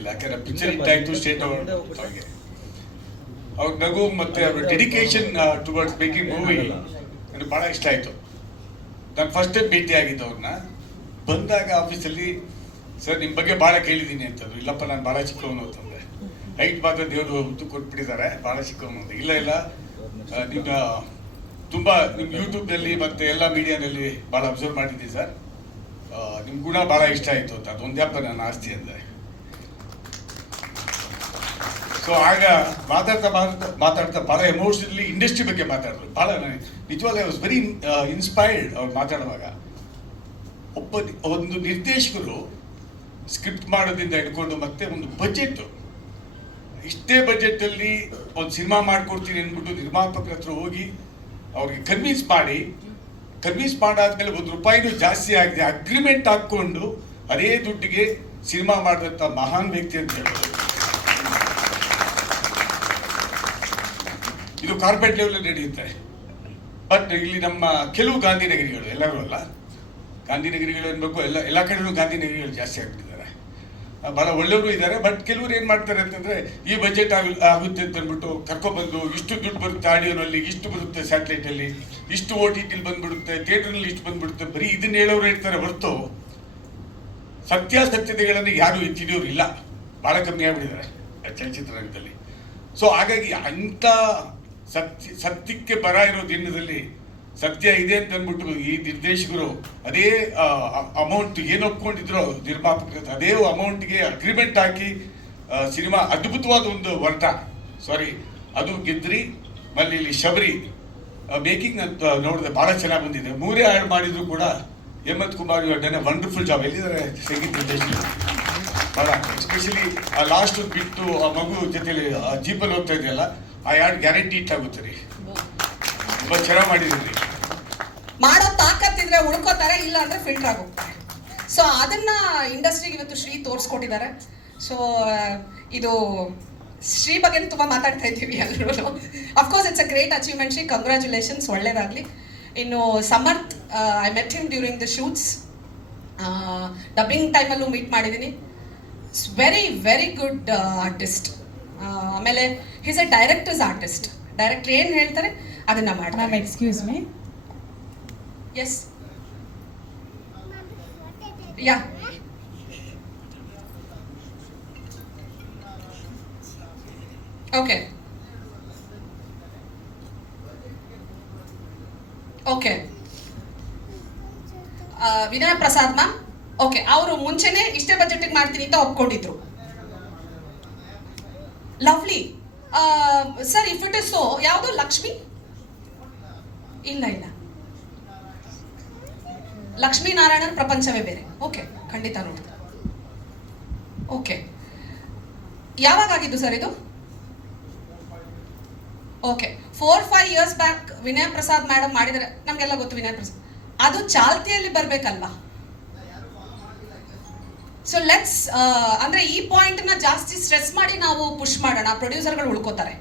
ಗೊತ್ತಿಲ್ಲ, ಯಾಕಂದ್ರೆ picture hit ಆಯಿತು, ಸ್ಟೇಟ್ ಅವಾರ್ಡ್ ಹಾಗೆ ಅವ್ರ ನಗು ಮತ್ತು ಅವ್ರ ಡೆಡಿಕೇಶನ್ ಟುವರ್ಡ್ಸ್ ಮೇಕಿಂಗ್ ಮೂವಿ ನನಗೆ ಭಾಳ ಇಷ್ಟ ಆಯಿತು. ನಾನು ಫಸ್ಟ್ ಟೈಮ್ ಭೇಟಿ ಆಗಿದ್ದು ಅವ್ರನ್ನ. ಬಂದಾಗ ಆಫೀಸಲ್ಲಿ ಸರ್ ನಿಮ್ಮ ಬಗ್ಗೆ ಭಾಳ ಕೇಳಿದ್ದೀನಿ ಅಂತಂದ್ರು. ಇಲ್ಲಪ್ಪ ನಾನು ಭಾಳ ಚಿಕ್ಕವನು ಅಂತಂದರೆ, ಹೈಟ್ ಮಾತ್ರ ದೇವರು ಹುಟ್ಟು ಕೊಟ್ಬಿಟ್ಟಿದ್ದಾರೆ, ಭಾಳ ಚಿಕ್ಕವನು ಅಂತ. ಇಲ್ಲ ನಿಮ್ಮ ತುಂಬ ನಿಮ್ಮ ಯೂಟ್ಯೂಬ್ನಲ್ಲಿ ಮತ್ತು ಎಲ್ಲ ಮೀಡಿಯಾನಲ್ಲಿ ಭಾಳ ಅಬ್ಸರ್ವ್ ಮಾಡಿದ್ದೀನಿ ಸರ್, ನಿಮ್ಮ ಗುಣ ಭಾಳ ಇಷ್ಟ ಆಯಿತು ಅಂತ. ಅದೊಂದ್ಯಾಪ ನನ್ನ ಆಸ್ತಿ ಅಂದರೆ. ಸೊ ಆಗ ಮಾತಾಡ್ತಾ ಭಾಳ ಎಮೋಷನಲಿ ಇಂಡಸ್ಟ್ರಿ ಬಗ್ಗೆ ಮಾತಾಡಿದ್ರು. ಭಾಳ ನಿಜವಾಗ್ಲೂ ಐ ವಾಸ್ ವೆರಿ ಇನ್ಸ್ಪೈರ್ಡ್ ಅವ್ರು ಮಾತಾಡುವಾಗ. ಒಂದು ನಿರ್ದೇಶಕರು ಸ್ಕ್ರಿಪ್ಟ್ ಮಾಡೋದ್ರಿಂದ ಹಿಡ್ಕೊಂಡು ಮತ್ತೆ ಒಂದು ಬಜೆಟ್, ಇಷ್ಟೇ ಬಜೆಟಲ್ಲಿ ಒಂದು ಸಿನಿಮಾ ಮಾಡ್ಕೊಡ್ತೀನಿ ಅಂದ್ಬಿಟ್ಟು ನಿರ್ಮಾಪಕರ ಹತ್ರ ಹೋಗಿ ಅವ್ರಿಗೆ ಕನ್ವಿನ್ಸ್ ಮಾಡಾದ್ಮೇಲೆ ₹1 ಜಾಸ್ತಿ ಆಗಿದೆ, ಅಗ್ರಿಮೆಂಟ್ ಹಾಕ್ಕೊಂಡು ಅದೇ ದುಡ್ಡಿಗೆ ಸಿನಿಮಾ ಮಾಡಿದಂಥ ಮಹಾನ್ ವ್ಯಕ್ತಿ ಅಂತ ಹೇಳ್ಬೋದು. ಇದು ಕಾರ್ಪೊರೇಟ್ ಲೆವೆಲ್ ನಡೆಯುತ್ತೆ. ಬಟ್ ಇಲ್ಲಿ ನಮ್ಮ ಕೆಲವು ಗಾಂಧಿನಗರಿಗಳು, ಎಲ್ಲರೂ ಅಲ್ಲ, ಗಾಂಧಿನಗರಿಗಳು ಅನ್ಬೇಕು, ಎಲ್ಲ ಕಡೆಯೂ ಗಾಂಧಿನಗರಿಗಳು ಜಾಸ್ತಿ ಆಗ್ಬಿಟ್ಟಿದ್ದಾರೆ. ಭಾಳ ಒಳ್ಳೆಯವರು ಇದ್ದಾರೆ. ಬಟ್ ಕೆಲವರು ಏನು ಮಾಡ್ತಾರೆ ಅಂತಂದರೆ, ಈ ಬಜೆಟ್ ಆಗುತ್ತೆ ಅಂತ ಅಂದ್ಬಿಟ್ಟು ಕರ್ಕೊಬಂದು ಇಷ್ಟು ದುಡ್ಡು ಬರುತ್ತೆ ಆಡಿಯೋನಲ್ಲಿ, ಇಷ್ಟು ಬರುತ್ತೆ ಸ್ಯಾಟಲೈಟಲ್ಲಿ, ಇಷ್ಟು OTTಲಿ ಬಂದ್ಬಿಡುತ್ತೆ, ಥಿಯೇಟ್ರಲ್ಲಿ ಇಷ್ಟು ಬಂದ್ಬಿಡುತ್ತೆ, ಬರೀ ಇದನ್ನ ಹೇಳೋರು ಇರ್ತಾರೆ ಹೊರತು ಸತ್ಯಾಸತ್ಯತೆಗಳನ್ನು ಯಾರು ಎತ್ತಿಡಿಯೋರು ಇಲ್ಲ. ಭಾಳ ಕಮ್ಮಿ ಆಗಿಬಿಟ್ಟಿದ್ದಾರೆ ಚಲನಚಿತ್ರರಂಗದಲ್ಲಿ. ಸೊ ಹಾಗಾಗಿ ಅಂಥ ಸತ್ಯಕ್ಕೆ ಬರ ಇರೋ ದಿನದಲ್ಲಿ ಸತ್ಯ ಇದೆ ಅಂತ ಅಂದ್ಬಿಟ್ಟು ಈ ನಿರ್ದೇಶಕರು ಅದೇ ಅಮೌಂಟ್ ಏನು ಒಪ್ಕೊಂಡಿದ್ರು ನಿರ್ಮಾಪಕರು, ಅದೇ ಅಮೌಂಟ್ಗೆ ಅಗ್ರಿಮೆಂಟ್ ಹಾಕಿ ಸಿನಿಮಾ ಅದ್ಭುತವಾದ ಒಂದು ಅದು ಗೆದ್ರಿ. ಮಲ್ಲಿ ಇಲ್ಲಿ ಶಬರಿ ಮೇಕಿಂಗ್ ಅಂತ ನೋಡಿದೆ, ಭಾಳ ಚೆನ್ನಾಗಿ ಬಂದಿದೆ. 3 ಹಾಡು ಮಾಡಿದ್ರು ಕೂಡ Hemant Kumar done a wonderful job. ಎಲ್ಲಿದ್ದಾರೆ ಸಂಗೀತ ನಿರ್ದೇಶಕರು? ಭಾಳ ಎಸ್ಪೆಷಲಿ ಆ ಲಾಸ್ಟ್ ಬಿಟ್ಟು ಆ ಮಗು ಜೊತೆಲಿ ಜೀಪಲ್ಲಿ ಹೋಗ್ತಾ ಇದೆಯಲ್ಲ, ಆ ಹಾಡು ಗ್ಯಾರಂಟಿ ಹಿಟ್ ಆಗುತ್ತೆ ರೀ. ತುಂಬ ಚೆನ್ನಾಗಿ ಮಾಡಿದ್ರಿ. ಮಾಡೋ ತಾಕತ್ತಿದ್ರೆ ಉಳ್ಕೋತಾರೆ, ಇಲ್ಲ ಅಂದ್ರೆ ಫಿಲ್ಟರ್ ಆಗೋಗ್ತಾರೆ. ಸೊ ಅದನ್ನ ಇಂಡಸ್ಟ್ರಿಗೆ ಇವತ್ತು ಶ್ರೀ ತೋರಿಸ್ಕೊಟ್ಟಿದ್ದಾರೆ. ಸೊ ಇದು ಶ್ರೀ ಬಗ್ಗೆ ತುಂಬ ಮಾತಾಡ್ತಾ ಇದ್ದೀವಿ ಎಲ್ಲರೂ. Of course it's a great achievement Shri, congratulations, ಒಳ್ಳೇದಾಗಲಿ. ಇನ್ನು Samarth, I met him during the shoots, dubbing ಟೈಮಲ್ಲೂ ಮೀಟ್ ಮಾಡಿದ್ದೀನಿ. Very very good artist. ಆಮೇಲೆ is a director's artist. Director ಏನು ಹೇಳ್ತಾರೆ ಅದನ್ನ ಮಾಡಿ. Excuse me. Yes. Yeah. Okay. Okay. Vinaya Prasad ma'am, okay, ಅವರು ಮುಂಚೆನೆ ಇಷ್ಟೇ ಬಜೆಟಿಗೆ ಮಾಡ್ತೀನಿ ಅಂತ ಒಪ್ಕೊಂಡಿದ್ರು. Lovely sir. If it is so, ಯಾವುದು ಲಕ್ಷ್ಮಿ? ಇಲ್ಲ, ಲಕ್ಷ್ಮೀನಾರಾಯಣನ್ ಪ್ರಪಂಚವೇ ಬೇರೆ. ಓಕೆ, ಖಂಡಿತ ನೋಡಿ. ಓಕೆ, ಯಾವಾಗ ಆಗಿದ್ದು ಸರ್ ಇದು? ಓಕೆ, 4-5 ಇಯರ್ಸ್ ಬ್ಯಾಕ್ ವಿನಯ ಪ್ರಸಾದ್ ಮೇಡಮ್ ಮಾಡಿದರೆ, ನಮಗೆಲ್ಲ ಗೊತ್ತು ವಿನಯ ಪ್ರಸಾದ್. ಅದು ಚಾಲ್ತಿಯಲ್ಲಿ ಬರ್ಬೇಕಲ್ವಾ? ಸೊ ಲೆಟ್ಸ್ ಅಂದ್ರೆ ಈ ಪಾಯಿಂಟ್ ನ ಜಾಸ್ತಿ ಸ್ಟ್ರೆಸ್ ಮಾಡಿ ನಾವು ಪುಷ್ ಮಾಡೋಣ. ಪ್ರೊಡ್ಯೂಸರ್ಗಳು ಉಳ್ಕೋತಾರೆ.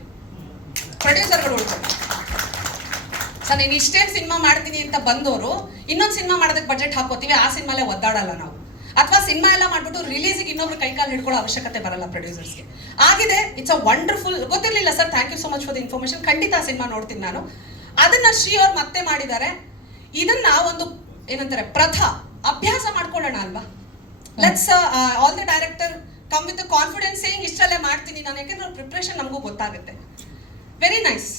ಸರ್ ನೀನು ಇಷ್ಟೇ ಸಿನಿಮಾ ಮಾಡ್ತೀನಿ ಅಂತ ಬಂದವರು ಇನ್ನೊಂದು ಸಿನಿಮಾ ಮಾಡೋದಕ್ಕೆ ಬಜೆಟ್ ಹಾಕೋತೀವಿ, ಆ ಸಿನಿಮಾಲೇ ಒದ್ದಾಡಲ್ಲ ನಾವು. ಅಥವಾ ಸಿನಿಮಾ ಎಲ್ಲ ಮಾಡ್ಬಿಟ್ಟು ರಿಲೀಸಿಗೆ ಇನ್ನೊಬ್ರು ಕೈಕಾಲು ಹಿಡ್ಕೊಳ್ಳೋ ಅವಶ್ಯಕತೆ ಬರಲ್ಲ ಪ್ರೊಡ್ಯೂಸರ್ಸ್ಗೆ. ಆಗಿದೆ. It's a wonderful. ಗೊತ್ತಿರಲಿಲ್ಲ sir, thank you so much for the information. ಖಂಡಿತ ಆ ಸಿನಿಮಾ ನೋಡ್ತೀನಿ ನಾನು. ಅದನ್ನ ಶ್ರೀ ಅವ್ರು ಮತ್ತೆ ಮಾಡಿದ್ದಾರೆ. ಇದನ್ನ ಒಂದು ಏನಂತಾರೆ ಅಭ್ಯಾಸ ಮಾಡ್ಕೊಳ್ಳೋಣ ಅಲ್ವಾ? Let's all the director come with confidence saying ಇಷ್ಟಲ್ಲೇ ಮಾಡ್ತೀನಿ ನಾನು, ಯಾಕೆಂದ್ರೆ ಪ್ರಿಪ್ರೇಷನ್ ನಮಗೂ ಗೊತ್ತಾಗುತ್ತೆ. Very nice.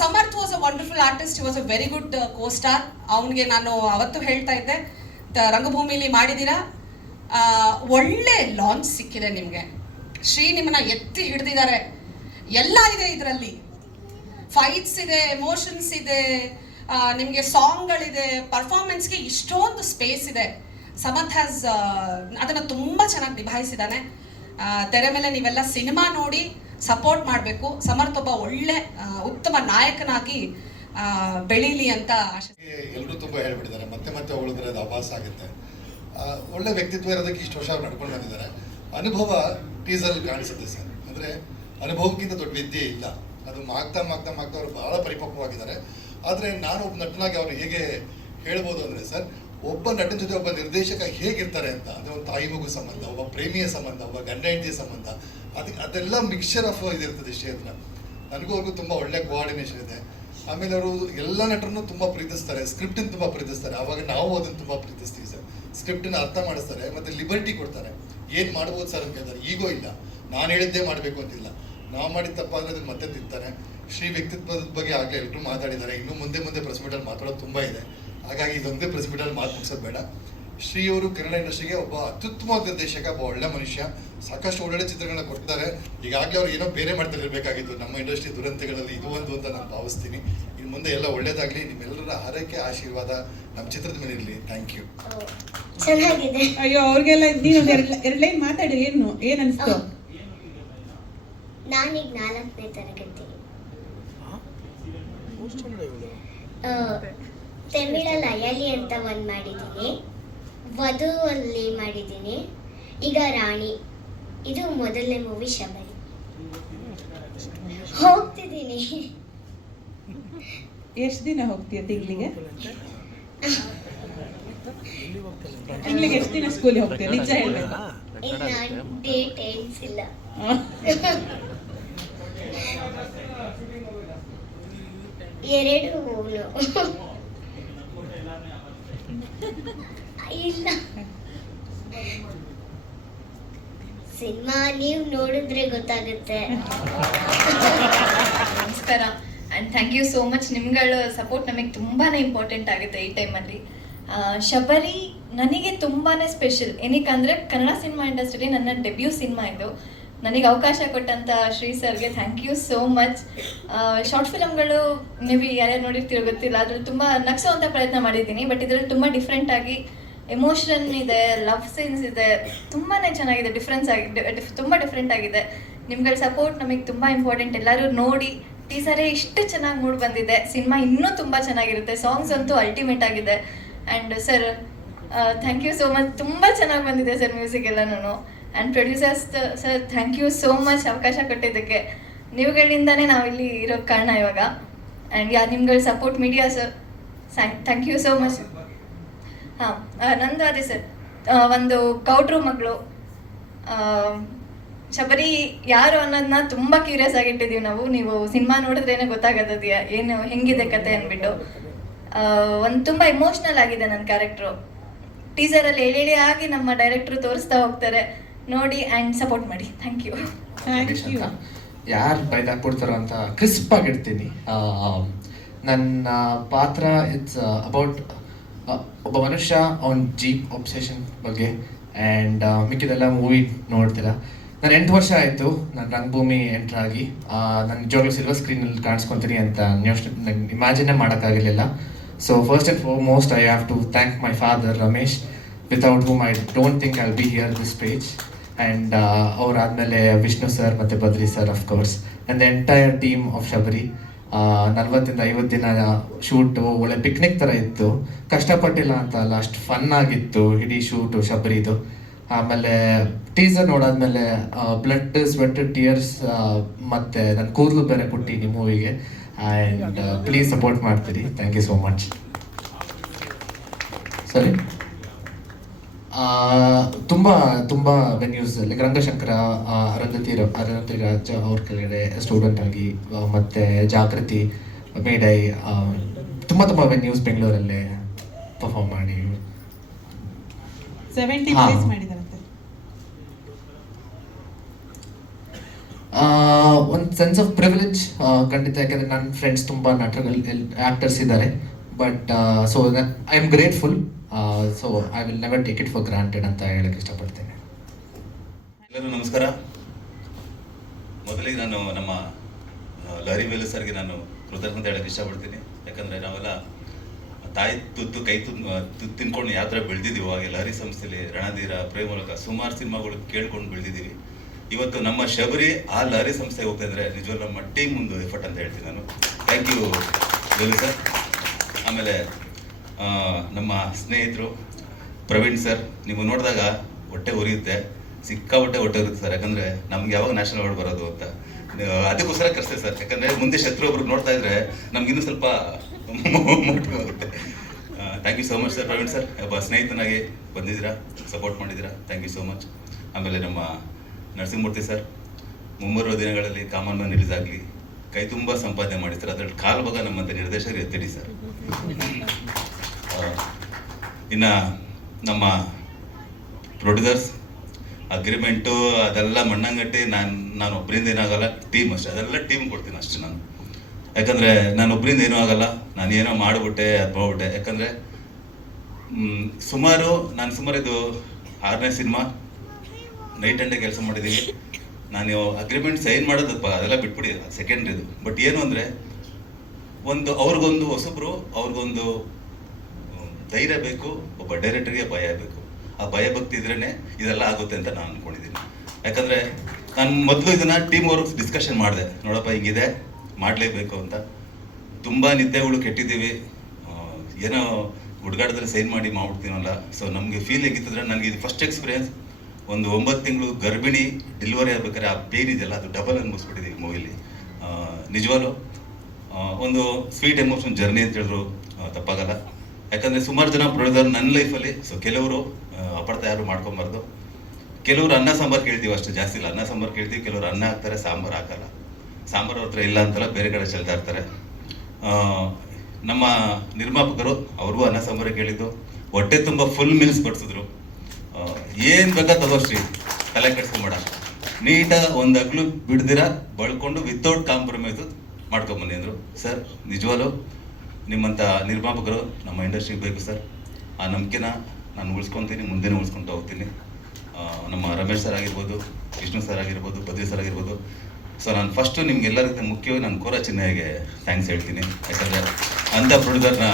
Samarth was a wonderful artist. He was a very good co-star. ಅವನಿಗೆ ನಾನು ಅವತ್ತು ಹೇಳ್ತಾ ಇದ್ದೆ, ರಂಗಭೂಮಿಲಿ ಮಾಡಿದ್ದೀರಾ, ಒಳ್ಳೆ ಲಾಂಚ್ ಸಿಕ್ಕಿದೆ ನಿಮಗೆ. ಶ್ರೀ ನಿಮ್ಮನ್ನ ಎತ್ತಿ ಹಿಡಿದಿದ್ದಾರೆ. ಎಲ್ಲ ಇದೆ ಇದರಲ್ಲಿ. ಫೈಟ್ಸ್ ಇದೆ, ಎಮೋಷನ್ಸ್ ಇದೆ, ನಿಮಗೆ ಸಾಂಗ್ಗಳಿದೆ, ಪರ್ಫಾರ್ಮೆನ್ಸ್ಗೆ ಇಷ್ಟೊಂದು ಸ್ಪೇಸ್ ಇದೆ. ಸಮರ್ಥ್ ಹ್ಯಾಸ್ ಅದನ್ನು ತುಂಬ ಚೆನ್ನಾಗಿ ನಿಭಾಯಿಸಿದ್ದಾನೆ. ತೆರೆ ಮೇಲೆ ನೀವೆಲ್ಲ ಸಿನಿಮಾ ನೋಡಿ ಸಪೋರ್ಟ್ ಮಾಡಬೇಕು. ಸಮರ್ಥ್ ಒಬ್ಬ ಒಳ್ಳೆ ಉತ್ತಮ ನಾಯಕನಾಗಿ ಬೆಳೀಲಿ ಅಂತ ಆಶೆ. ಎಲ್ಲರೂ ತುಂಬ ಹೇಳ್ಬಿಟ್ಟಿದ್ದಾರೆ, ಮತ್ತೆ ಹೊಗಳಿದ್ರೆ ಅದು ಆಭಾಸ ಆಗುತ್ತೆ. ಒಳ್ಳೆ ವ್ಯಕ್ತಿತ್ವ ಇರೋದಕ್ಕೆ ಇಷ್ಟು ವರ್ಷ ನಡ್ಕೊಂಡು ಬಂದಿದ್ದಾರೆ. ಅನುಭವ ಟೀಸರಲ್ಲಿ ಕಾಣಿಸುತ್ತೆ ಸರ್. ಅಂದರೆ ಅನುಭವಕ್ಕಿಂತ ದೊಡ್ಡ ವಿದ್ಯೆ ಇಲ್ಲ. ಅದು ಮಾಗ್ತಾ ಅವರು ಬಹಳ ಪರಿಪಕ್ವವಾಗಿದ್ದಾರೆ. ಆದರೆ ನಾನು ಒಬ್ಬ ನಟನಾಗಿ ಅವರು ಹೇಗೆ ಹೇಳ್ಬೋದು ಅಂದರೆ ಸರ್, ಒಬ್ಬ ನಟನ ಜೊತೆ ಒಬ್ಬ ನಿರ್ದೇಶಕ ಹೇಗಿರ್ತಾರೆ ಅಂತ, ಅಂದರೆ ಒಂದು ತಾಯಿ ಮಗು ಸಂಬಂಧ, ಒಬ್ಬ ಪ್ರೇಮಿಯ ಸಂಬಂಧ, ಒಬ್ಬ ಗಂಡ ಹೆಂಡತಿಯ ಸಂಬಂಧ, ಅದೆಲ್ಲ ಮಿಕ್ಸ್ಚರ್ ಆಫ್ ಇದಿರ್ತದೆ ಕ್ಷೇತ್ರ. ನನಗೂ ಅವ್ರಿಗೂ ತುಂಬ ಒಳ್ಳೆ ಕೋಆರ್ಡಿನೇಷನ್ ಇದೆ. ಆಮೇಲೆ ಅವರು ಎಲ್ಲ ನಟರನ್ನು ತುಂಬ ಪ್ರೀತಿಸ್ತಾರೆ, ಸ್ಕ್ರಿಪ್ಟನ್ನು ತುಂಬ ಪ್ರೀತಿಸ್ತಾರೆ. ಆವಾಗ ನಾವು ಅದನ್ನು ತುಂಬ ಪ್ರೀತಿಸ್ತೀವಿ ಸರ್. ಸ್ಕ್ರಿಪ್ಟನ್ನು ಅರ್ಥ ಮಾಡಿಸ್ತಾರೆ, ಮತ್ತು ಲಿಬರ್ಟಿ ಕೊಡ್ತಾರೆ. ಏನು ಮಾಡ್ಬೋದು ಸರ್ ಅಂತ ಕೇಳ್ತಾರೆ. ಈಗೋ ಇಲ್ಲ, ನಾನು ಹೇಳಿದ್ದೇ ಮಾಡಬೇಕು ಅಂತಿಲ್ಲ. ನಾವು ಮಾಡಿದ ತಪ್ಪಾದರೆ ಅದನ್ನು ಮತ್ತೆ ತಿಂತಾರೆ. ಶ್ರೀ ವ್ಯಕ್ತಿತ್ವದ ಬಗ್ಗೆ ಆಗಲೇ ಎಲ್ಲರೂ ಮಾತಾಡಿದ್ದಾರೆ. ಇನ್ನೂ ಮುಂದೆ ಪ್ರೆಸ್ ಮೀಟಲ್ಲಿ ಮಾತಾಡೋದು ತುಂಬ ಇದೆ. ಹಾಗಾಗಿ ಇದೊಂದೇ ಪ್ರೆಸ್ ಮೀಟಲ್ಲಿ ಮಾತು ಮುಗಿಸೋದು ಬೇಡ. ಶ್ರೀ ಅವರು ಕನ್ನಡ ಇಂಡಸ್ಟ್ರಿಗೆ ಒಬ್ಬ ಅತ್ಯುತ್ತಮವಾದ ನಿರ್ದೇಶಕ, ಒಬ್ಬ ಒಳ್ಳೆ ಮನುಷ್ಯ. ಸಾಕಷ್ಟು ಒಳ್ಳೊಳ್ಳೆ ಚಿತ್ರಗಳನ್ನ ಕೊಡ್ತಾರೆ. ಈಗಾಗಲೇ ಅವ್ರು ಏನೋ ಬೇರೆ ಮಾಡ್ತಿರ್ಬೇಕಾಗಿತ್ತು ನಮ್ಮ ಇಂಡಸ್ಟ್ರಿ ದುರಂತಗಳಲ್ಲಿ ಇದು ಒಂದು ಅಂತ ನಾನು ಭಾವಿಸ್ತೀನಿ. ಇನ್ನು ಮುಂದೆ ಎಲ್ಲ ಒಳ್ಳೇದಾಗಲಿ. ನಿಮ್ಮೆಲ್ಲರ ಹಾರೈಕೆ ಆಶೀರ್ವಾದ ನಮ್ಮ ಚಿತ್ರದ ಮೇಲೆ ಇರಲಿ. Thank you. ಚೆನ್ನಾಗಿದೆ. ಅಯ್ಯೋ ಅವ್ರಿಗೆಲ್ಲ ನೀನು ಎರಡು ಲೈನ್ ಮಾತಾಡಿ. ಏನು ಅನಿಸ್ತು? ನಾನೀಗ 4ನೇ ತರಗತಿ. ತಮಿಳಲ್ಲಿ ಅಯಲಿ ಅಂತ ಒಂದು ಮಾಡಿದ್ದೀನಿ, ವಧು ಅಲ್ಲಿ ಮಾಡಿದ್ದೀನಿ, ಈಗ ರಾಣಿ. ಇದು ಮೊದಲನೇ ಮೂವಿ ಶಬರಿ. ಹೋಗ್ತಿದ್ದೀನಿ. ಎಷ್ಟು ದಿನ ಹೋಗ್ತೀಯ ತಿಂಗಳಿಗೆ? ಎಷ್ಟು ದಿನ ಸ್ಕೂಲಿಗೆ ಹೋಗ್ತೀಯ? ನಿಜ ಹೇಳ್ಬೇಕು. ಇನ್ನು ಡೇಟ್ ಹೇಳ್ಸಿಲ್ಲ. ಎರಡು ಇಲ್ಲ. ಸಿನಿಮಾ ನೀವು ನೋಡಿದ್ರೆ ಗೊತ್ತಾಗುತ್ತೆ. ನಮಸ್ಕಾರ and thank you so much. ನಿಮ್ಗಳ ಸಪೋರ್ಟ್ ನಮಗೆ ತುಂಬಾ ಇಂಪಾರ್ಟೆಂಟ್ ಆಗುತ್ತೆ ಈ ಟೈಮಲ್ಲಿ. ಶಬರಿ ನನಗೆ ತುಂಬಾ ಸ್ಪೆಷಲ್. ಏನಕ್ಕಂದರೆ ಕನ್ನಡ ಸಿನಿಮಾ ಇಂಡಸ್ಟ್ರಿಲಿ ನನ್ನ ಡೆಬ್ಯೂ ಸಿನಿಮಾ ಇದು. ನನಗೆ ಅವಕಾಶ ಕೊಟ್ಟಂಥ ಶ್ರೀ ಸರ್ಗೆ thank you so much. Short ಫಿಲಮ್ಗಳು ಮೇ ಬಿ ಯಾರ್ಯಾರು ನೋಡಿರ್ತೀರೋ ಗೊತ್ತಿಲ್ಲ, ಅದ್ರಲ್ಲಿ ತುಂಬ ನಗಿಸೋವಂಥ ಪ್ರಯತ್ನ ಮಾಡಿದ್ದೀನಿ. ಬಟ್ ಇದರಲ್ಲಿ ತುಂಬ ಡಿಫ್ರೆಂಟಾಗಿ ಎಮೋಷನ್ ಇದೆ, ಲವ್ ಸೀನ್ಸ್ ಇದೆ, ತುಂಬಾ ಚೆನ್ನಾಗಿದೆ. ತುಂಬ ಡಿಫ್ರೆಂಟ್ ಆಗಿದೆ. ನಿಮ್ಗಳ ಸಪೋರ್ಟ್ ನಮಗೆ ತುಂಬ ಇಂಪಾರ್ಟೆಂಟ್. ಎಲ್ಲರೂ ನೋಡಿ. ಟೀಸರೇ ಇಷ್ಟು ಚೆನ್ನಾಗಿ ಮೂಡ್ ಬಂದಿದೆ. ಸಿನಿಮಾ ಇನ್ನೂ ತುಂಬ ಚೆನ್ನಾಗಿರುತ್ತೆ. ಸಾಂಗ್ಸ್ ಅಂತೂ ಅಲ್ಟಿಮೇಟ್ ಆಗಿದೆ. And sir thank you so much. ತುಂಬ ಚೆನ್ನಾಗಿ ಬಂದಿದೆ ಸರ್ ಮ್ಯೂಸಿಕ್ ಎಲ್ಲನೂ. And producers sir thank you so much ಅವಕಾಶ ಕೊಟ್ಟಿದ್ದಕ್ಕೆ. ನೀವುಗಳಿಂದನೇ ನಾವಿಲ್ಲಿ ಇರೋ ಕಾರಣ ಇವಾಗ. ಆ್ಯಂಡ್ ನಿಮ್ಗಳ support media sir thank you so much. ಹಾಂ, ನಂದು ಅದೇ ಸರ್, ಒಂದು ಗೌಡ್ರು ಮಗಳು ಶಬರಿ ಯಾರು ಅನ್ನೋದನ್ನ ತುಂಬ ಕ್ಯೂರಿಯಸ್ ಆಗಿಟ್ಟಿದ್ದೀವಿ ನಾವು. ನೀವು ಸಿನಿಮಾ ನೋಡಿದ್ರೇನೆ ಗೊತ್ತಾಗೋದು ಏನು ಹೆಂಗಿದೆ ಕತೆ ಅಂದ್ಬಿಟ್ಟು. ಒಂದು ತುಂಬ ಎಮೋಷ್ನಲ್ ಆಗಿದೆ ನನ್ನ ಕ್ಯಾರೆಕ್ಟ್ರು. ಟೀಸರಲ್ಲಿ ಹೇಳಿ ಆಗಿ ನಮ್ಮ ಡೈರೆಕ್ಟ್ರು ತೋರಿಸ್ತಾ ಹೋಗ್ತಾರೆ. ನೋಡಿ ಆ್ಯಂಡ್ ಸಪೋರ್ಟ್ ಮಾಡಿ. Thank you. ಯಾರು ಬೈದಾಕ್ಬಿಡ್ತಾರೋ ಅಂತ ಕ್ರಿಸ್ಪ್ ಆಗಿರ್ತೀನಿ. ನನ್ನ ಪಾತ್ರ ಇಟ್ಸ್ ಅಬೌಟ್ ಒಬ್ಬ ಮನುಷ್ಯ ಅವನ ಜೀಪ್ ಒಬ್ಸೆಷನ್ ಬಗ್ಗೆ. ಆ್ಯಂಡ್ ಮಿಕ್ಕಿದೆಲ್ಲ ಮೂವಿ ನೋಡ್ತೀರಾ. ನಾನು 8 ವರ್ಷ ಆಯಿತು ನಾನು ರಂಗಭೂಮಿ ಎಂಟ್ರ್ ಆಗಿ. ನಾನು ನಿಜವಾಗ್ಲೂ ಸಿಲ್ವರ್ ಸ್ಕ್ರೀನಲ್ಲಿ ಕಾಣಿಸ್ಕೊತೀನಿ ಅಂತ ನಂಗೆ ಇಮ್ಯಾಜಿನೇ ಮಾಡೋಕ್ಕಾಗಿರಲಿಲ್ಲ. So first and foremost I have to thank my father Ramesh, without whom I don't think I will be here this page. And ಅವರಾದಮೇಲೆ ವಿಷ್ಣು ಸರ್ ಮತ್ತು Badri sir of course, and the entire team of Shabari. 40 50 ದಿನ shoot ಒಳ್ಳೆ picnic ಥರ ಇತ್ತು. ಕಷ್ಟಪಟ್ಟಿಲ್ಲ ಅಂತ ಅಲ್ಲ, ಅಷ್ಟು fun ಆಗಿತ್ತು ಇಡೀ ಶೂಟು ಶಬರಿದು. ಆಮೇಲೆ ಟೀಸರ್ ನೋಡಾದ್ಮೇಲೆ ಬ್ಲಡ್ ಸ್ವೆಟ್ ಟಿಯರ್ಸ್ ಮತ್ತು ನನ್ನ ಕೂದಲು ಬೇರೆ ಕೊಟ್ಟಿನಿ ಮೂವಿಗೆ. ಆ್ಯಂಡ್ ಪ್ಲೀಸ್ ಸಪೋರ್ಟ್ ಮಾಡ್ತೀರಿ. Thank you so much. ಸರಿ, ತುಂಬ ವೆನ್ಯೂಸ್ ಲೈಕ್ ರಂಗಶಂಕರ, ಅರುಂಧತಿ ರಾಜ್ ಅವ್ರ ಕೆಳಗಡೆ ಸ್ಟೂಡೆಂಟ್ ಆಗಿ, ಮತ್ತು ಜಾಗೃತಿ, ಮೇಡೈ, ತುಂಬ ವೆನ್ಯೂಸ್ ಬೆಂಗಳೂರಲ್ಲೇ ಪರ್ಫಾರ್ಮ್ ಮಾಡಿ 70 ಪ್ಲೇಸ್ ಮಾಡಿದಾರಂತೆ. ಒಂದು ಸೆನ್ಸ್ ಆಫ್ ಪ್ರಿವಿಲೇಜ್ ಖಂಡಿತ. ಯಾಕೆಂದರೆ ನನ್ನ ಫ್ರೆಂಡ್ಸ್ ತುಂಬ ನಟರುಗಳು ಆ್ಯಕ್ಟರ್ಸ್ ಇದ್ದಾರೆ. But so I am grateful. So I will never take it for granted ಅಂತ ಹೇಳಕ್ಕೆ ಇಷ್ಟಪಡ್ತೇನೆ. ಎಲ್ಲರೂ ನಮಸ್ಕಾರ. ಮೊದಲಿಗೆ ನಾನು ನಮ್ಮ ಲಹರಿ ವೇಲು ಸರ್ಗೆ ನಾನು ಕೃತಜ್ಞತೆ ಹೇಳಕ್ಕೆ ಇಷ್ಟಪಡ್ತೀನಿ. ಯಾಕಂದರೆ ನಾವೆಲ್ಲ ತಾಯಿ ತುತ್ತು ಕೈ ತುತ್ತು ತಿನ್ಕೊಂಡು ಯಾವ ಥರ ಬೆಳೆದಿದ್ದೀವಿ. ಹಾಗೆ ಲಹರಿ ಸಂಸ್ಥೆಯಲ್ಲಿ ರಣಧೀರ, ಪ್ರೇಮಲೋಕ ಸುಮಾರು ಸಿನಿಮಾಗಳು ಕೇಳ್ಕೊಂಡು ಬೆಳೆದಿದ್ದೀವಿ. ಇವತ್ತು ನಮ್ಮ ಶಬರಿ ಆ ಲಹರಿ ಸಂಸ್ಥೆಗೆ ಹೋಗ್ತಾ ಇದ್ರೆ ನಿಜವಾಗ್ಲೂ ನಮ್ಮ ಟೀಮ್ ಮುಂದೆ ಎಫರ್ಟ್ ಅಂತ ಹೇಳ್ತೀನಿ ನಾನು. Thank you Velu sir. ಆಮೇಲೆ ನಮ್ಮ ಸ್ನೇಹಿತರು ಪ್ರವೀಣ್ ಸರ್, ನೀವು ನೋಡಿದಾಗ ಹೊಟ್ಟೆ ಉರಿಯುತ್ತೆ, ಸಿಕ್ಕಾಪಟ್ಟೆ ಹೊಟ್ಟೆ ಉರಿಯುತ್ತೆ ಸರ್. ಯಾಕಂದರೆ ನಮ್ಗೆ ಯಾವಾಗ ನ್ಯಾಷನಲ್ ಅವಾರ್ಡ್ ಬರೋದು ಅಂತ ಅದಕ್ಕೋಸ್ಕರ ಕರೆಸ್ತೇವೆ ಸರ್. ಯಾಕಂದರೆ ಮುಂದೆ ಶತ್ರು ಒಬ್ರಿಗೆ ನೋಡ್ತಾ ಇದ್ರೆ ನಮ್ಗಿನ್ನೂ ಸ್ವಲ್ಪ ಮೋಟಿವ್ ಆಗುತ್ತೆ. Thank you so much sir. Praveen sir, ಒಬ್ಬ ಸ್ನೇಹಿತನಾಗಿ ಬಂದಿದ್ದೀರಾ, ಸಪೋರ್ಟ್ ಮಾಡಿದ್ದೀರಾ, ಥ್ಯಾಂಕ್ ಯು ಸೋ ಮಚ್. ಆಮೇಲೆ ನಮ್ಮ ನರಸಿಂಹಮೂರ್ತಿ ಸರ್, ಮುಂಬರುವ ದಿನಗಳಲ್ಲಿ ಕಾಮನ್ ಮ್ಯಾನ್ ರಿಲೀಸ್ ಆಗಲಿ, ಕೈ ತುಂಬ ಸಂಪಾದನೆ ಮಾಡಿ ಸರ್, ಅದರಲ್ಲಿ ಕಾಲು ಭಾಗ ನಮ್ಮಂತೆ ನಿರ್ದೇಶಕರು ಎತ್ತಿಡಿ ಸರ್. ಇನ್ನು ನಮ್ಮ ಪ್ರೊಡ್ಯೂಸರ್ಸ್ ಅಗ್ರಿಮೆಂಟು ಅದೆಲ್ಲ ಮಣ್ಣಂಗಟ್ಟಿ ನಾನು ಒಬ್ಬರಿಂದ ಏನಾಗಲ್ಲ, ಟೀಮ್ ಅಷ್ಟೇ, ಅದೆಲ್ಲ ಟೀಮ್ ಕೊಡ್ತೀನಿ ಅಷ್ಟೇ ನಾನು. ಯಾಕಂದರೆ ನಾನು ಒಬ್ಬರಿಂದ ಏನೂ ಆಗಲ್ಲ, ನಾನು ಏನೋ ಮಾಡಿಬಿಟ್ಟೆ ಅದು ಮಾಡ್ಬಿಟ್ಟೆ. ಯಾಕಂದರೆ ಸುಮಾರು ಇದು 6ನೇ ಸಿನಿಮಾ, ನೈಟ್ ಆ್ಯಂಡ್ ಡೇ ಕೆಲಸ ಮಾಡಿದ್ದೀನಿ ನಾನು. ಅಗ್ರಿಮೆಂಟ್ ಸೈನ್ ಮಾಡೋದಪ್ಪ ಅದೆಲ್ಲ ಬಿಟ್ಬಿಡಿ, ಸೆಕೆಂಡ್ರಿದು. ಬಟ್ ಏನು ಅಂದರೆ ಅವ್ರಿಗೊಂದು ಹೊಸಬ್ರು, ಅವ್ರಿಗೊಂದು ಧೈರ್ಯ ಬೇಕು, ಒಬ್ಬ ಡೈರೆಕ್ಟರ್ಗೆ ಭಯ ಬೇಕು. ಆ ಭಯ ಭಕ್ತಿ ಇದ್ರೇ ಇದೆಲ್ಲ ಆಗುತ್ತೆ ಅಂತ ನಾನು ಅಂದ್ಕೊಂಡಿದ್ದೀನಿ. ಯಾಕಂದರೆ ನಾನು ಮೊದಲು ಇದನ್ನು ಟೀಮ್ ವರ್ಕ್ ಡಿಸ್ಕಷನ್ ಮಾಡಿದೆ, ನೋಡಪ್ಪ ಹಿಂಗಿದೆ, ಮಾಡಲೇಬೇಕು ಅಂತ. ತುಂಬ ನಿದ್ದೆಗಳು ಕೆಟ್ಟಿದ್ದೀವಿ, ಏನೋ ಹುಡುಗಾಟದಲ್ಲಿ ಸೈನ್ ಮಾಡ್ಬಿಡ್ತೀನಲ್ಲ. ಸೊ ನಮಗೆ ಫೀಲ್ ಹೇಗಿತ್ತಂದರೆ, ನನಗೆ ಇದು ಫಸ್ಟ್ ಎಕ್ಸ್ಪೀರಿಯನ್ಸ್. ಒಂದು 9 ತಿಂಗಳು ಗರ್ಭಿಣಿ ಡೆಲಿವರಿ ಆಗ್ಬೇಕಾದ್ರೆ ಆ ಪೇನ್ ಇದೆಯಲ್ಲ, ಅದು ಡಬಲ್ ಅನ್ಭವಿಸ್ಬಿಟ್ಟಿದ್ದೀವಿ ಮೂವಿಲಿ. ನಿಜವಾಗ್ಲೂ ಒಂದು ಸ್ವೀಟ್ ಎಮೋಷನ್ ಜರ್ನಿ ಅಂತ ಹೇಳಿದ್ರು ತಪ್ಪಾಗಲ್ಲ. ಯಾಕಂದರೆ ಸುಮಾರು ಜನ ಪ್ರೊಡ್ಯೂಸರ್ ನನ್ನ ಲೈಫಲ್ಲಿ, ಸೊ ಕೆಲವರು ಅಪಾರ್ಥ ಯಾರು ಮಾಡ್ಕೊಬಾರ್ದು. ಕೆಲವರು ಅನ್ನ ಸಾಂಬಾರು ಕೇಳ್ತೀವಿ ಅಷ್ಟು, ಜಾಸ್ತಿ ಇಲ್ಲ. ಅನ್ನ ಸಾಂಬಾರು ಕೇಳ್ತೀವಿ, ಕೆಲವರು ಅನ್ನ ಹಾಕ್ತಾರೆ, ಸಾಂಬಾರು ಹಾಕಲ್ಲ. ಸಾಂಬಾರು ಹತ್ರ ಇಲ್ಲ ಅಂತಲ್ಲ, ಬೇರೆ ಕಡೆ ಚೆಲ್ತಾ ಇರ್ತಾರೆ. ನಮ್ಮ ನಿರ್ಮಾಪಕರು ಅವ್ರಿಗೂ ಅನ್ನ ಸಾಂಬಾರು ಕೇಳಿದ್ದು, ಹೊಟ್ಟೆ ತುಂಬ ಫುಲ್ ಮೀಲ್ಸ್ ಬಡಿಸಿದ್ರು. ಏನು ಬೇಕಾ ತಗೋಶ್ರೀ, ತಲೆ ಕೆಡ್ಸ್ಕೊಂಬೇಡ, ನೀಟಾಗಿ ಒಂದು ಅಗ್ಲು ಬಿಡ್ದಿರ ಬಳ್ಕೊಂಡು ವಿತೌಟ್ ಕಾಂಪ್ರಮೈಸು ಮಾಡ್ಕೊಂಬನ್ನಿ ಅಂದರು. ಸರ್ ನಿಜವಾಗ್ಲೂ ನಿಮ್ಮಂಥ ನಿರ್ಮಾಪಕರು ನಮ್ಮ ಇಂಡಸ್ಟ್ರಿಗೆ ಬೇಕು ಸರ್. ಆ ನಂಬಿಕೆನ ನಾನು ಉಳಿಸ್ಕೊತೀನಿ, ಮುಂದೆನೂ ಉಳಿಸ್ಕೊತ ಹೋಗ್ತೀನಿ. ನಮ್ಮ ರಮೇಶ್ ಸರ್ ಆಗಿರ್ಬೋದು, ವಿಷ್ಣು ಸರ್ ಆಗಿರ್ಬೋದು, ಬದ್ರಿ ಸರ್ ಆಗಿರ್ಬೋದು. ಸೊ ನಾನು ಫಸ್ಟು ನಿಮ್ಗೆಲ್ಲರಿಗಿಂತ ಮುಖ್ಯವಾಗಿ ನಾನು ಕೋರ ಚಿನ್ನಯ್ಯಗೆ ಥ್ಯಾಂಕ್ಸ್ ಹೇಳ್ತೀನಿ. ಯಾಕಂದರೆ ಅಂಥ ಪ್ರೊಡ್ಯೂಸರ್ನ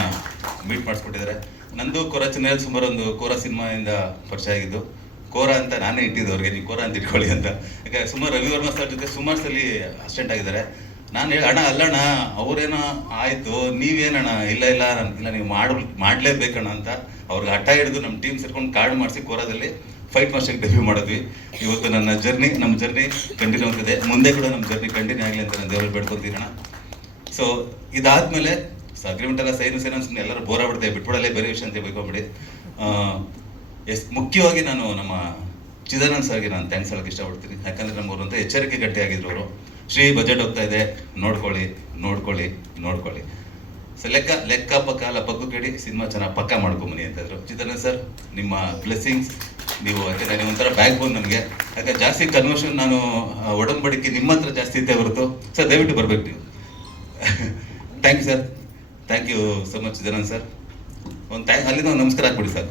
ಮೀಟ್ ಮಾಡಿಸ್ಕೊಟ್ಟಿದ್ದಾರೆ. ನಂದು ಕೋರ ಚಿನ್ನಯ್ಯ ಸುಮಾರು ಒಂದು ಕೋರ ಸಿನಿಮಾಯಿಂದ ಪರಿಚಯ ಆಗಿದ್ದು. ಕೋರ ಅಂತ ನಾನೇ ಇಟ್ಟಿದ್ದು ಅವ್ರಿಗೆ, ನೀವು ಕೋರ ಅಂತ ಇಟ್ಕೊಳ್ಳಿ ಅಂತ. ಯಾಕಂದರೆ ಸುಮಾರು ರವಿವರ್ಮ ಸರ್ ಜೊತೆ ಸುಮಾರು ಸಲ ಅಸಿಸ್ಟೆಂಟ್ ಆಗಿದ್ದಾರೆ. ನಾನು ಹೇಳಿ, ಅಣ್ಣ ಅಲ್ಲಣ್ಣ ಅವ್ರೇನೋ ಆಯಿತು, ನೀವೇನಣ್ಣ, ಇಲ್ಲ ನೀವು ಮಾಡಲೇಬೇಕಣ್ಣ ಅಂತ ಅವ್ರಿಗೆ ಹಠ ಹಿಡಿದು ನಮ್ಮ ಟೀಮ್ ಸೇರ್ಕೊಂಡು ಕಾರ್ಡ್ ಮಾಡಿಸಿ ಕೋರದಲ್ಲಿ ಫೈಟ್ ಮಾಸ್ಟರ್ಗೆ ಡೆಬ್ಯೂ ಮಾಡಿದ್ವಿ. ಇವತ್ತು ನಮ್ಮ ಜರ್ನಿ ಕಂಟಿನ್ಯೂ ಆಗ್ತಿದೆ. ಮುಂದೆ ಕೂಡ ನಮ್ಮ ಜರ್ನಿ ಕಂಟಿನ್ಯೂ ಆಗಲಿ ಅಂತ ನಾನು ದೇವರಲ್ಲಿ ಬೇಡ್ಕೊತೀನಣ್ಣ. ಸೊ ಇದಾದಮೇಲೆ ಅಗ್ರಿಮೆಂಟ್ ಎಲ್ಲ ಸೈನ್ ಸುಮ್ಮನೆ ಎಲ್ಲರೂ ಬೋರ್ ಆಗ್ಬಿಡ್ತೇವೆ, ಬಿಟ್ಬಿಡಲ್ಲೇ ಬೇರೆ ವಿಷಯ ಅಂತ ಬೈಕೊಂಬಿಡಿ. ಮುಖ್ಯವಾಗಿ ನಾನು ನಮ್ಮ ಚಿದಾನಂದ್ ಸರ್ಗೆ ನಾನು ಥ್ಯಾಂಕ್ಸ್ ಹೇಳೋಕ್ಕೆ ಇಷ್ಟಪಡ್ತೀನಿ. ಯಾಕಂದರೆ ನಮ್ಮವ್ರಂತ ಎಚ್ಚರಿಕೆ ಗಟ್ಟಿ ಆಗಿದ್ರು ಅವರು. ಶ್ರೀ ಬಜೆಟ್ ಹೋಗ್ತಾ ಇದೆ, ನೋಡ್ಕೊಳ್ಳಿ. ಸೊ ಲೆಕ್ಕ ಪಕ್ಕ ಅಲ್ಲ, ಪಕ್ಕು ಕಡಿ ಸಿನಿಮಾ ಚೆನ್ನಾಗಿ ಪಕ್ಕ ಮಾಡ್ಕೊಂಬನಿ ಅಂತಂದ್ರು. ಚಿದಾನಂದ್ ಸರ್, ನಿಮ್ಮ ಬ್ಲೆಸ್ಸಿಂಗ್ಸ್, ನೀವು ಯಾಕೆಂದರೆ ನೀವು ಒಂಥರ ಬ್ಯಾಕ್ ಬೋನ್ ನಮಗೆ. ಯಾಕಂದ್ರೆ ಜಾಸ್ತಿ ಕನ್ವರ್ಷನ್ ನಾನು ಒಡಂಬಡಿಕೆ ನಿಮ್ಮ ಹತ್ರ ಜಾಸ್ತಿ ಇದ್ದೇ ಹೊರತು. ಸರ್ ದಯವಿಟ್ಟು ಬರ್ಬೇಕು ನೀವು. Thank you sir, thank you so much Chidanand sir. ಅಲ್ಲಿಂದ ಒಂದು ನಮಸ್ಕಾರ ಹಾಕ್ಬಿಡಿ ಸರ್.